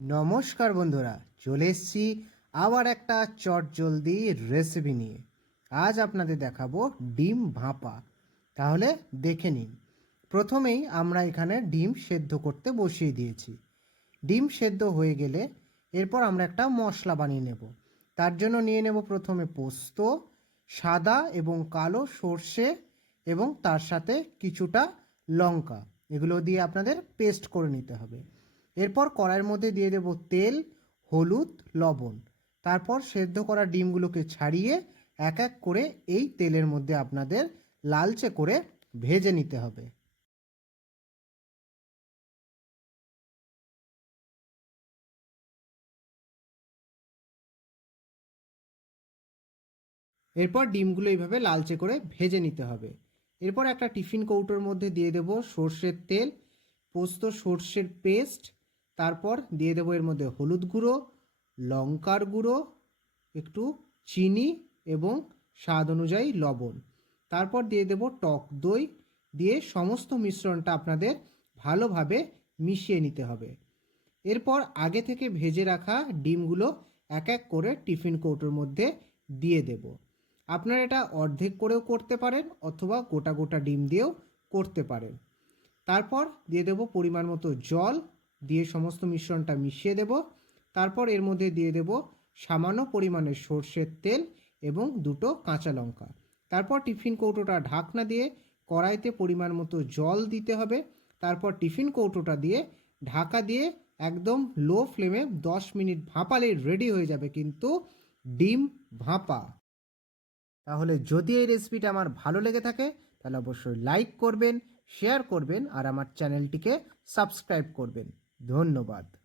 নমস্কার বন্ধুরা, চলে এসেছি আবার একটা চটজলদি রেসিপি নিয়ে। আজ আপনাদের দেখাবো ডিম ভাপা। তাহলে দেখে নিন। প্রথমেই আমরা এখানে ডিম সেদ্ধ করতে বসিয়ে দিয়েছি। ডিম সেদ্ধ হয়ে গেলে এরপর আমরা একটা মশলা বানিয়ে নেব। তার জন্য নিয়ে নেব প্রথমে পোস্ত, সাদা এবং কালো সর্ষে এবং তার সাথে কিছুটা লঙ্কা। এগুলো দিয়ে আপনাদের পেস্ট করে নিতে হবে। এরপর কড়াইয়ের মধ্যে দিয়ে দেব তেল, হলুদ, লবণ। তারপর সেদ্ধ করা ডিমগুলোকে ছাড়িয়ে এক এক করে এই তেলের মধ্যে আপনাদের লালচে করে ভেজে নিতে হবে। এরপর ডিমগুলো এইভাবে লালচে করে ভেজে নিতে হবে। এরপর একটা টিফিন কৌটোর মধ্যে দিয়ে দেব সর্ষের তেল, পোস্ত সর্ষের পেস্ট। তারপর দিয়ে দেবো এর মধ্যে হলুদ গুঁড়ো, লঙ্কার গুঁড়ো, একটু চিনি এবং স্বাদ অনুযায়ী লবণ। তারপর দিয়ে দেব টক দই। দিয়ে সমস্ত মিশ্রণটা আপনাদের ভালোভাবে মিশিয়ে নিতে হবে। এরপর আগে থেকে ভেজে রাখা ডিমগুলো এক এক করে টিফিন কৌটোর মধ্যে দিয়ে দেব। আপনারা এটা অর্ধেক করেও করতে পারেন অথবা গোটা গোটা ডিম দিয়েও করতে পারেন। তারপর দিয়ে দেব পরিমাণ মতো জল, দিয়ে সমস্ত মিশ্রণটা মিশিয়ে দেব। তারপর এর মধ্যে দিয়ে দেব সামান্য পরিমাণে সর্ষের তেল এবং দুটো কাঁচা লঙ্কা। তারপর টিফিন কৌটোটা ঢাকনা দিয়ে কড়াইতে পরিমাণ মতো জল দিতে হবে। তারপর টিফিন কৌটোটা দিয়ে ঢাকা দিয়ে একদম লো ফ্লেমে 10 মিনিট ভাপালেই রেডি হয়ে যাবে কিন্তু ডিম ভাপা। তাহলে যদি এই রেসিপিটা আমার ভালো লেগে থাকে তাহলে অবশ্যই লাইক করবেন, শেয়ার করবেন আর আমার চ্যানেলটিকে সাবস্ক্রাইব করবেন। ধন্যবাদ।